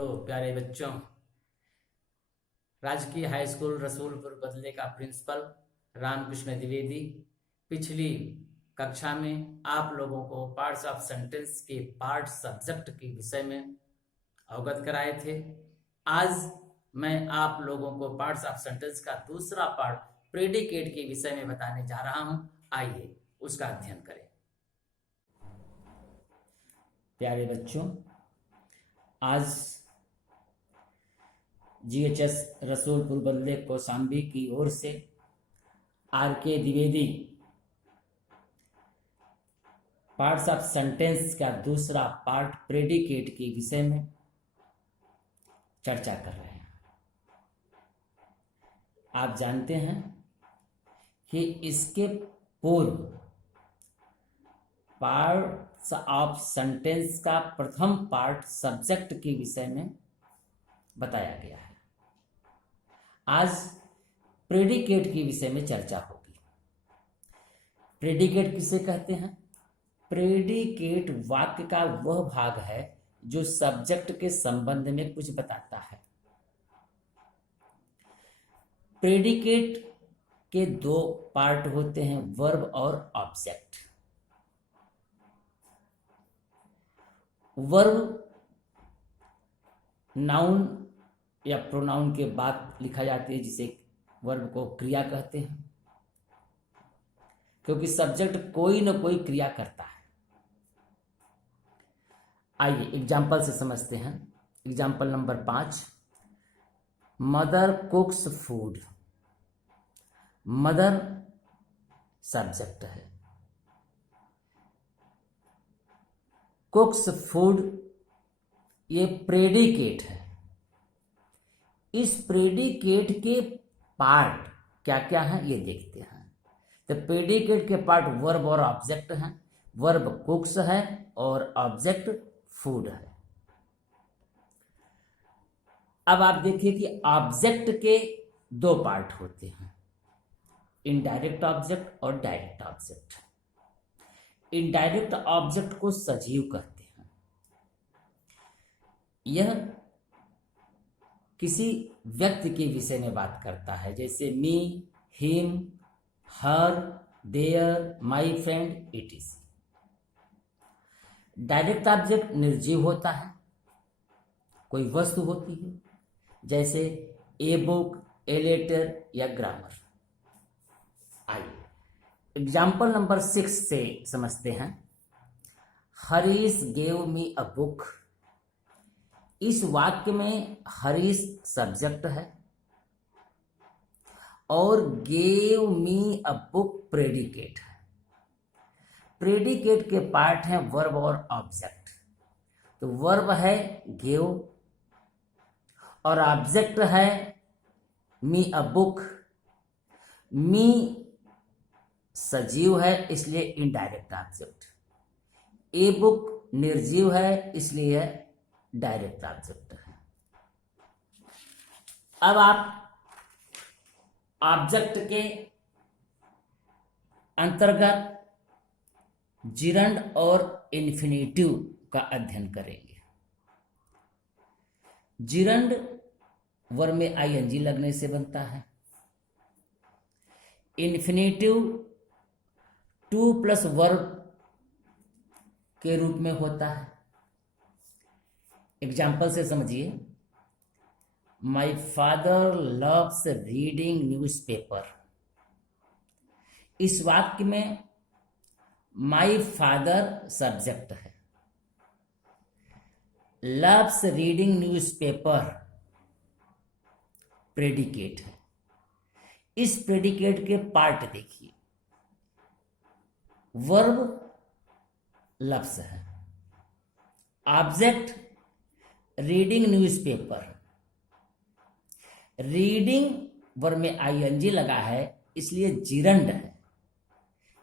Hello प्यारे बच्चों। राजकीय हाई स्कूल रसूलपुर बदले का प्रिंसिपल रामकृष्ण द्विवेदी पिछली कक्षा में आप लोगों को पार्ट्स ऑफ सेंटेंस के पार्ट सब्जेक्ट के विषय में अवगत कराए थे। आज मैं आप लोगों को पार्ट्स ऑफ सेंटेंस का दूसरा पार्ट प्रेडिकेट के विषय में बताने जा रहा हूं। आइए उसका अध्ययन करें। प्यारे बच्चों, आज GHS रसूलपुर बदले कौशाम्बी की ओर से RK Dwivedi parts of sentence का दूसरा पार्ट प्रेडिकेट के विषय में चर्चा कर रहे हैं। आप जानते हैं कि इसके पूर्व पार्ट्स ऑफ सेंटेंस का प्रथम पार्ट सब्जेक्ट के विषय में बताया गया है। आज प्रेडिकेट के विषय में चर्चा होगी। प्रेडिकेट किसे कहते हैं? प्रेडिकेट वाक्य का वह भाग है जो सब्जेक्ट के संबंध में कुछ बताता है। प्रेडिकेट के दो पार्ट होते हैं, वर्ब और ऑब्जेक्ट। वर्ब नाउन या प्रोनाउन के बाद लिखा जाती है, जिसे वर्ब को क्रिया कहते हैं, क्योंकि सब्जेक्ट कोई न कोई क्रिया करता है। आइए एग्जाम्पल से समझते हैं। Example number 5, mother कुक्स food. Mother subject है, कुक्स फूड ये प्रेडिकेट है। इस प्रेडिकेट के पार्ट क्या क्या हैं ये देखते हैं। तो प्रेडिकेट के पार्ट वर्ब और ऑब्जेक्ट हैं। वर्ब कुक्स है और ऑब्जेक्ट फूड है। अब आप देखिए कि ऑब्जेक्ट के दो पार्ट होते हैं, इनडायरेक्ट ऑब्जेक्ट और डायरेक्ट ऑब्जेक्ट। इनडायरेक्ट ऑब्जेक्ट को सजीव कहते हैं। यह किसी व्यक्ति के विषय में बात करता है, जैसे me, him, her, their, my friend, etc। Direct object निर्जीव होता है, कोई वस्तु होती है, जैसे ए बुक, ए लेटर या ग्रामर। आइए एग्जाम्पल नंबर 6 से समझते हैं। Harish gave me a book. इस वाक्य में हरीश सब्जेक्ट है और gave me a book predicate है। प्रेडिकेट के पार्ट हैं वर्ब और ऑब्जेक्ट। तो वर्ब है गेव और ऑब्जेक्ट है मी अ बुक। मी सजीव है इसलिए इनडायरेक्ट ऑब्जेक्ट। ए बुक निर्जीव है इसलिए डायरेक्ट ऑब्जेक्ट है। अब आप ऑब्जेक्ट के अंतर्गत जिरंड और इन्फिनेटिव का अध्ययन करेंगे। जिरंड वर्ब में आईएनजी लगने से बनता है। इन्फिनेटिव टू प्लस वर्ब के रूप में होता है। एग्जाम्पल से समझिए। My father loves reading newspaper. इस वाक्य में माई फादर सब्जेक्ट है, लव्स रीडिंग न्यूज़पेपर प्रेडिकेट है। इस प्रेडिकेट के पार्ट देखिए। वर्ब लव्स है, object reading newspaper. Reading verb में आईएनजी लगा है इसलिए जिरंड है,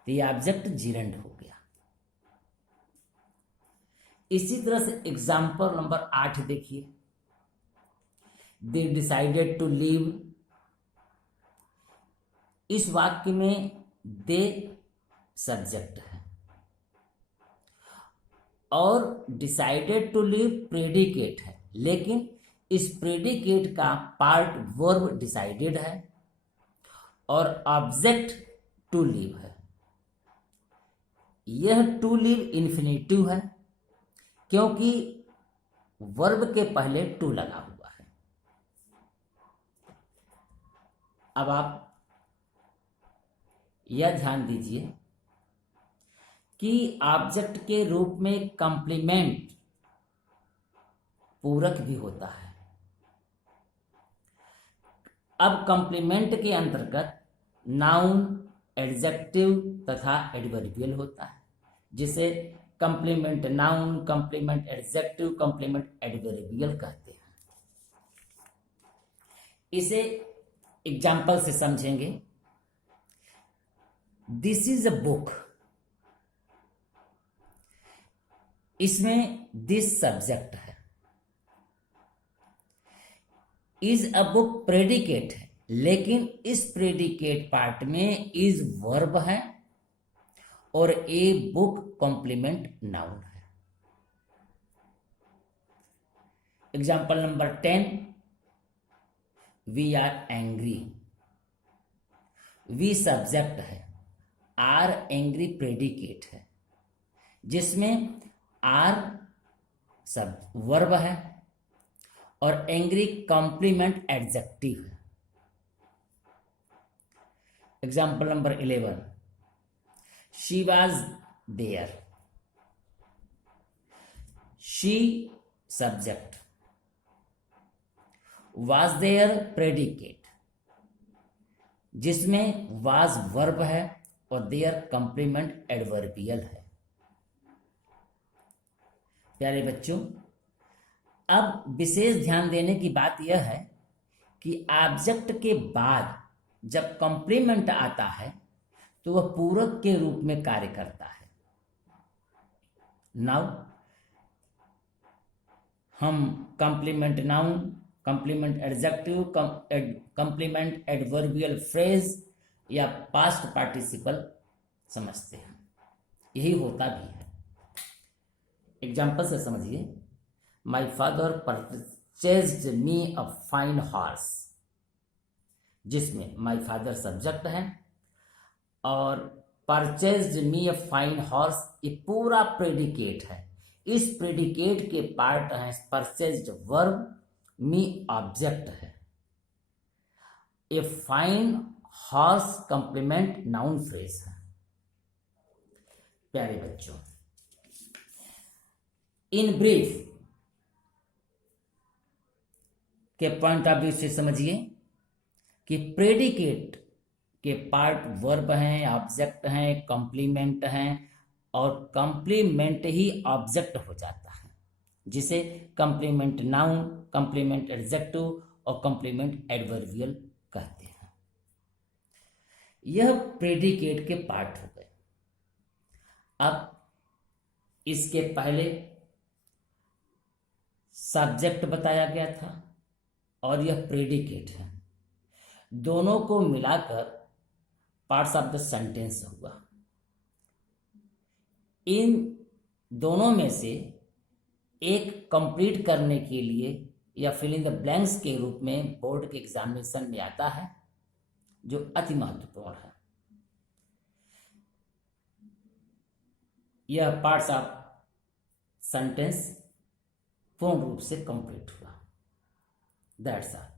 तो ये ऑब्जेक्ट जिरंड हो गया। इसी तरह से एग्जाम्पल नंबर 8 देखिए। They decided to leave. इस वाक्य में दे सब्जेक्ट है और डिसाइडेड टू लीव प्रेडिकेट है, लेकिन इस प्रेडिकेट का पार्ट वर्ब डिसाइडेड है और ऑब्जेक्ट टू लिव है। यह टू लिव इन्फिनेटिव है क्योंकि वर्ब के पहले टू लगा हुआ है। अब आप यह ध्यान दीजिए कि ऑब्जेक्ट के रूप में कंप्लीमेंट पूरक भी होता है। अब कंप्लीमेंट के अंतर्गत नाउन, एडजेक्टिव तथा एडवर्बियल होता है, जिसे complement noun, complement adjective, complement adverbial कहते हैं। इसे एग्जाम्पल से समझेंगे। दिस इज अ बुक, इसमें दिस सब्जेक्ट है। इज अ बुक प्रेडिकेट है, लेकिन इस प्रेडिकेट पार्ट में इज वर्ब है और ए बुक कॉम्प्लीमेंट नाउन है। Example number 10, we are angry. We subject है, आर एंग्री प्रेडिकेट है, जिसमें आर सब वर्ब है और एंग्री कॉम्प्लीमेंट एडजेक्टिव है। Example number 11, she was there. She subject, was there predicate, जिसमें वॉज वर्ब है और देयर कॉम्प्लीमेंट एडवर्बियल है। प्यारे बच्चों, अब विशेष ध्यान देने की बात यह है कि ऑब्जेक्ट के बाद जब कॉम्प्लीमेंट आता है तो वह पूरक के रूप में कार्य करता है। नाउ हम complement noun, complement adjective, complement adverbial phrase या पास्ट पार्टिसिपल समझते हैं। यही होता भी है। एग्जाम्पल से समझिए। My father purchased me a fine horse, जिसमें माई फादर सब्जेक्ट है और purchased me a fine horse ये पूरा प्रेडिकेट है। इस प्रेडिकेट के पार्ट है परचेज्ड वर्ब, मी ऑब्जेक्ट है। A fine horse complement noun phrase है। प्यारे बच्चों, इन ब्रीफ के पॉइंट ऑफ व्यू से समझिए कि प्रेडिकेट के पार्ट वर्ब हैं, ऑब्जेक्ट हैं, कॉम्प्लीमेंट हैं और कॉम्प्लीमेंट ही ऑब्जेक्ट हो जाता है, जिसे कॉम्प्लीमेंट नाउन, कॉम्प्लीमेंट एडजेक्टिव और कॉम्प्लीमेंट एडवर्बियल कहते हैं। यह प्रेडिकेट के पार्ट हो गए। अब इसके पहले सब्जेक्ट बताया गया था और यह प्रेडिकेट है। दोनों को मिलाकर पार्ट्स ऑफ द सेंटेंस हुआ। इन दोनों में से एक कंप्लीट करने के लिए या फिल इन द ब्लैंक्स के रूप में बोर्ड के एग्जामिनेशन में आता है, जो अति महत्वपूर्ण है। यह पार्ट्स ऑफ सेंटेंस पूर्ण रूप से कंप्लीट हुआ। That's all.